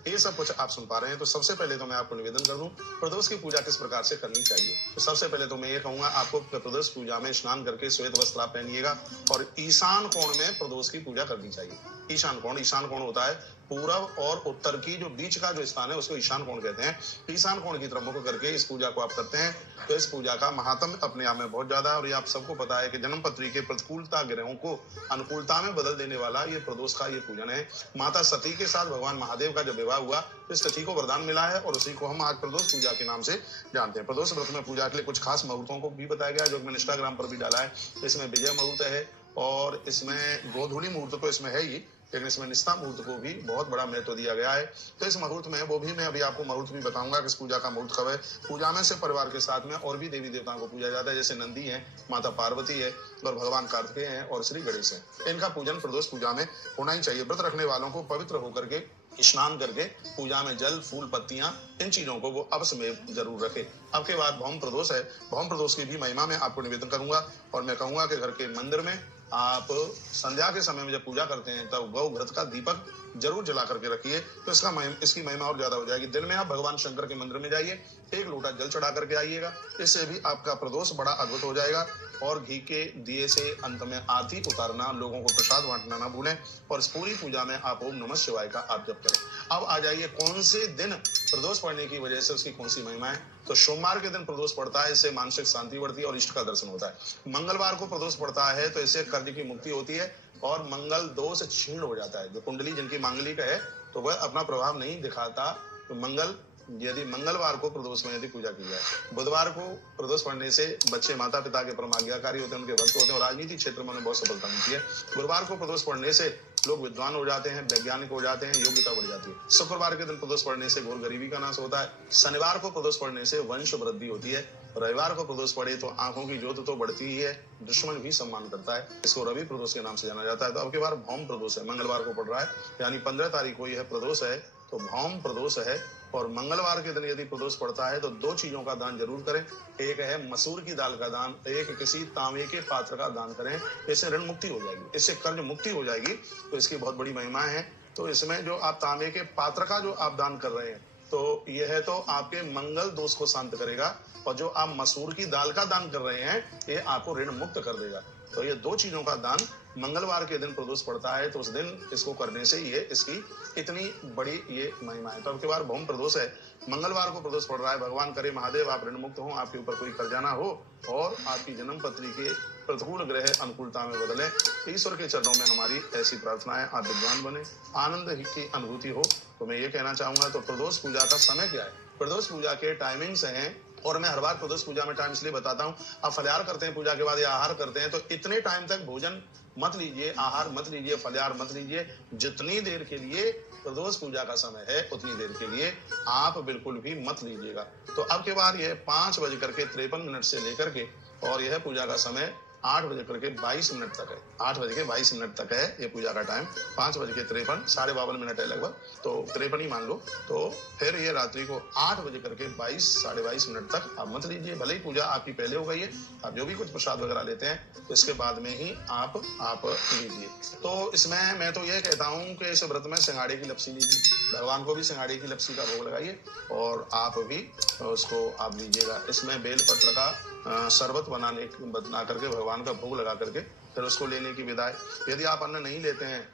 ये सब कुछ आप सुन पा रहे हैं। तो सबसे पहले तो मैं आपको निवेदन कर दूं, प्रदोष की पूजा किस प्रकार से करनी चाहिए। तो सबसे पहले तो मैं ये कहूंगा, आपको प्रदोष पूजा में स्नान करके श्वेत वस्त्र आप पहनिएगा और ईशान कोण में प्रदोष की पूजा करनी चाहिए। ईशान कोण होता है पूरब और उत्तर की जो बीच का जो स्थान है उसको ईशान कोण कहते हैं। ईशान कोण की तरफ मुख करके इस पूजा को आप करते हैं तो इस पूजा का महात्म्य अपने आप में बहुत ज्यादा है। और ये आप सबको पता है कि जन्म पत्री के प्रतिकूलता ग्रहों को अनुकूलता में बदल देने वाला ये प्रदोष का ये पूजन है। माता सती के साथ भगवान महादेव का जब विवाह हुआ तो इस तिथि को वरदान मिला है और उसी को हम आज प्रदोष पूजा के नाम से जानते हैं। प्रदोष व्रत में पूजा के लिए कुछ खास मुहूर्तों को भी बताया गया है, जो मैंने इंस्टाग्राम पर भी डाला है। इसमें विजय मुहूर्त है और इसमें गोधूली मुहूर्त तो इसमें है ही, लेकिन इसमें निष्ठा मुहूर्त को भी बहुत बड़ा महत्व दिया गया है। तो इस मुहूर्त में वो भी मैं अभी आपको मुहूर्त भी बताऊंगा कि इस पूजा का मुहूर्त कब है। पूजा में से परिवार के साथ में और भी देवी देवताओं को पूजा जाता है, जैसे नंदी है, माता पार्वती है और भगवान कार्तिकेय हैं और श्री गणेश है। इनका पूजन प्रदोष पूजा में होना ही चाहिए। व्रत रखने वालों को पवित्र होकर के स्नान करके पूजा में जल, फूल, पत्तियां, इन चीजों को वो अवश्य में जरूर रखे। अब के बाद भौम प्रदोष है। भौम प्रदोष की भी महिमा में आपको निवेदन करूंगा और मैं कहूंगा कि घर के मंदिर में आप संध्या के समय में जब पूजा करते हैं तब गौ घृत का दीपक जरूर जला करके रखिए, तो इसकी महिमा और ज्यादा हो जाएगी। दिन में आप भगवान शंकर के मंदिर में जाइए, एक लोटा जल चढ़ा करके आइएगा, इससे भी आपका प्रदोष बड़ा अद्भुत हो जाएगा। और घी के दिए से अंत में आरती उतारना, लोगों को प्रसाद बांटना ना भूलें और इस पूरी पूजा में आप ओम नमः शिवाय का आप जप करें। अब आ जाइए कौन से दिन प्रदोष पड़ने की वजह से उसकी कौन सी महिमा है। तो सोमवार के दिन प्रदोष पड़ता है, इससे मानसिक शांति बढ़ती है और इष्ट का दर्शन होता है। मंगलवार को प्रदोष पड़ता है तो इससे कर्ज की मुक्ति होती है और मंगल दोष क्षीण हो जाता है। जो कुंडली जिनकी मांगलिक है तो वह अपना प्रभाव नहीं दिखाता। तो यदि मंगलवार को प्रदोष में यदि पूजा की जाए, बुधवार को प्रदोष पड़ने से बच्चे माता पिता के परम आज्ञाकारी होते हैं, उनके भक्त होते हैं और राजनीतिक क्षेत्र में उन्हें बहुत सफलता मिलती है। गुरुवार को प्रदोष पड़ने से लोग विद्वान हो जाते हैं, वैज्ञानिक हो जाते हैं, योग्यता बढ़ जाती है। शुक्रवार के दिन प्रदोष पड़ने से घोर गरीबी का नाश होता है। शनिवार को प्रदोष पड़ने से वंश वृद्धि होती है। रविवार को प्रदोष पड़े तो आंखों की ज्योत तो बढ़ती ही है, दुश्मन भी सम्मान करता है। इसको रवि प्रदोष के नाम से जाना जाता है। तो अब की बार भौम प्रदोष है, मंगलवार को पड़ रहा है, यानी 15 तारीख को यह प्रदोष है, तो भौम प्रदोष है। और मंगलवार के दिन यदि प्रदोष पड़ता है तो दो चीजों का दान जरूर करें। एक है मसूर की दाल का दान, एक किसी तांबे के पात्र का दान करें। इससे ऋण मुक्ति हो जाएगी, इससे कर्ज मुक्ति हो जाएगी। तो इसकी बहुत बड़ी महिमा है। तो इसमें जो आप तांबे के पात्र का जो आप दान कर रहे हैं तो यह है तो आपके मंगल दोष को शांत करेगा, और जो आप मसूर की दाल का दान कर रहे हैं ये आपको ऋण मुक्त कर देगा। तो ये दो चीजों का दान मंगलवार के दिन प्रदोष पड़ता है, तो उस दिन इसको करने से ये इसकी इतनी बड़ी ये महिमा है। तो अब के बार भौम प्रदोष है, मंगलवार को प्रदोष पड़ रहा है। भगवान करे महादेव आप ऋण मुक्त हो, आपके ऊपर कोई कर्जा ना हो और आपकी जन्म पत्री के प्रतिकूल ग्रह अनुकूलता में बदले। ईश्वर के चरणों में हमारी ऐसी प्रार्थना है, आप विद्वान बने, आनंद की अनुभूति हो। तो मैं ये कहना चाहूंगा, तो प्रदोष पूजा का समय क्या है। प्रदोष पूजा के टाइमिंग्स हैं और मैं हर बार प्रदोष पूजा में टाइम इसलिए बताता हूँ। आप फलहार करते हैं पूजा के बाद या आहार करते हैं तो इतने टाइम तक भोजन मत लीजिए, आहार मत लीजिए, फलहार मत लीजिए। जितनी देर के लिए प्रदोष पूजा का समय है उतनी देर के लिए आप बिल्कुल भी मत लीजिएगा। तो अब के बाद यह 5:53 से लेकर के और यह पूजा का समय 8:22 तक है। 8:22 तक है ये पूजा का टाइम। 5:53, 52.5 है लगभग, तो 53 ही मान लो। तो फिर ये रात्रि को 8:22, 22:30 तक आप मत लीजिए। भले ही पूजा आपकी पहले हो गई है, आप जो भी कुछ प्रसाद वगैरह लेते हैं तो इसके बाद में ही आप लीजिए। तो इसमें मैं तो ये कहता हूँ कि इस व्रत में सिंगाड़े की लपसी लीजिए, भगवान को भी सिंगाड़े की लपसी का भोग लगाइए और आप भी उसको आप लीजिएगा। इसमें बेलपत्र का शरबत बना करके भगवान का भोग लगा करके फिर उसको लेने की विदाई। यदि आप अन्न नहीं लेते हैं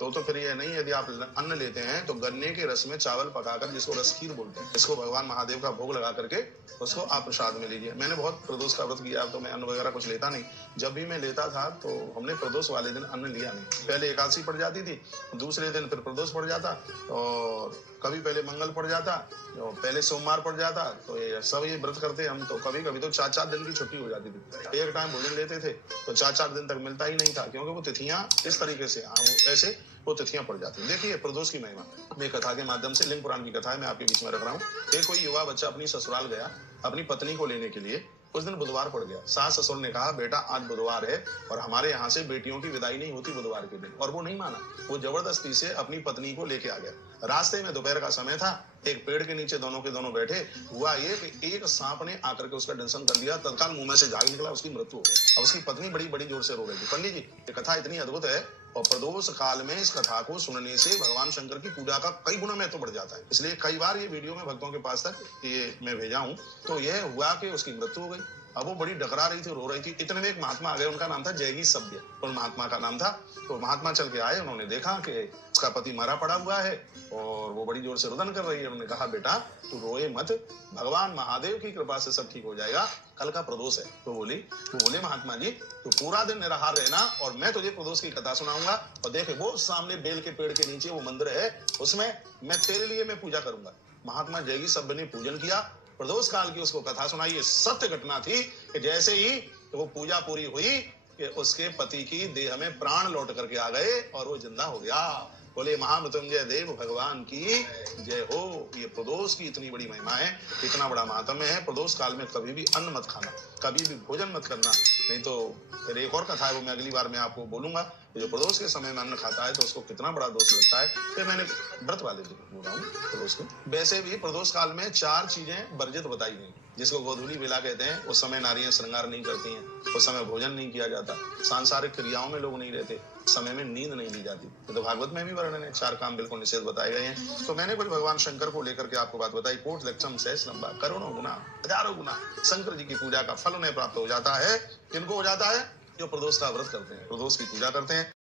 तो फिर ये नहीं, यदि आप अन्न लेते हैं तो गन्ने के रस में चावल पकाकर, जिसको रसखीर बोलते हैं, इसको भगवान महादेव का भोग लगा करके उसको आप प्रसाद में लीजिए। मैंने बहुत प्रदोष का व्रत किया तो मैं अन्न वगैरह कुछ लेता नहीं। जब भी मैं लेता था तो हमने प्रदोष वाले दिन अन्न लिया नहीं। पहले एकादशी पड़ जाती थी, दूसरे दिन फिर प्रदोष पड़ जाता और कभी पहले मंगल पड़ जाता, पहले सोमवार पड़ जाता। तो ये सब ये व्रत करते हम तो कभी कभी तो 4-4 दिन की छुट्टी हो जाती थी। एक टाइम भोजन लेते थे तो 4-4 दिन तक मिलता ही नहीं था, क्योंकि वो तिथियां इस तरीके से ऐसे वो तिथियां पड़ जाती हैं। देखिए प्रदोष की महिमा मैं कथा के माध्यम से, लिंग पुराण की कथा है, मैं आपके बीच में रख रहा हूँ। एक कोई युवा बच्चा अपनी ससुराल गया अपनी पत्नी को लेने के लिए। उस दिन बुधवार पड़ गया। सास ससुर ने कहा बेटा आज बुधवार है और हमारे यहाँ से बेटियों की विदाई नहीं होती बुधवार के दिन, और वो नहीं माना। वो जबरदस्ती से अपनी पत्नी को लेके आ गया। रास्ते में दोपहर का समय था, एक पेड़ के नीचे दोनों के दोनों बैठे। हुआ ये कि एक सांप ने आकर के उसका दंशन कर लिया, तत्काल मुंह में से झाग निकला, उसकी मृत्यु हो गई। अब उसकी पत्नी बड़ी बड़ी जोर से रो रही थी। पंडित जी ये कथा इतनी अद्भुत है और प्रदोष काल में इस कथा को सुनने से भगवान शंकर की पूजा का कई गुना महत्व बढ़ जाता है। इसलिए कई बार ये वीडियो में भक्तों के पास तक ये मैं भेजा हूं, तो यह हुआ कि उसकी मृत्यु हो गई। अब वो बड़ी डकरा रही थी, रो रही थी। इतने में एक महात्मा आ गए, उनका नाम था जयगी सभ्य, उन महात्मा का नाम था। तो महात्मा चल के आए, उन्होंने देखा कि उसका पति मरा पड़ा हुआ है और वो बड़ी जोर से रुदन कर रही है। उन्होंने कहा, बेटा तू रोए मत, भगवान महादेव की कृपा से सब ठीक हो जाएगा, कल का प्रदोष है। तो बोले महात्मा जी तू पूरा दिन निराहार रहना और मैं तुझे प्रदोष की कथा सुनाऊंगा। और देखे वो सामने बेल के पेड़ के नीचे वो मंदिर है, उसमें मैं तेरे लिए मैं पूजा करूंगा। महात्मा जयगी सभ्य ने पूजन किया, प्रदोष काल की उसको कथा सुनाई। ये सत्य घटना थी कि जैसे ही वो पूजा पूरी हुई कि उसके पति की देह में प्राण लौट करके आ गए और वो जिंदा हो गया। बोले महामृत्युंजय देव भगवान की जय हो। ये प्रदोष की इतनी बड़ी महिमा है, इतना बड़ा महात्म्य है। प्रदोष काल में कभी भी अन्न मत खाना, कभी भी भोजन मत करना, नहीं तो फिर एक और कथा है वो मैं अगली बार मैं आपको बोलूंगा। जो प्रदोष के समय में अन्न खाता है तो उसको कितना बड़ा दोष लगता है, फिर मैंने व्रत वाले दिन बोल रहा हूँ प्रदोष को। वैसे भी प्रदोष काल में 4 चीजें वर्जित बताई गई, जिसको गोधूली बेला कहते हैं। उस समय नारियां श्रृंगार नहीं करती हैं, उस समय भोजन नहीं किया जाता, सांसारिक क्रियाओं में लोग नहीं रहते, समय में नींद नहीं ली जाती। तो भागवत में भी वर्णन है, 4 काम बिल्कुल निषेध बताए गए हैं। तो मैंने कुछ भगवान शंकर को लेकर के आपको बात बताई। कोट लक्षम सहस्र लंबा, करोड़ों गुना, हजारों गुना शंकर जी की पूजा का फल उन्हें प्राप्त हो जाता है। किनको हो जाता है? जो प्रदोष का व्रत करते हैं, प्रदोष की पूजा करते हैं।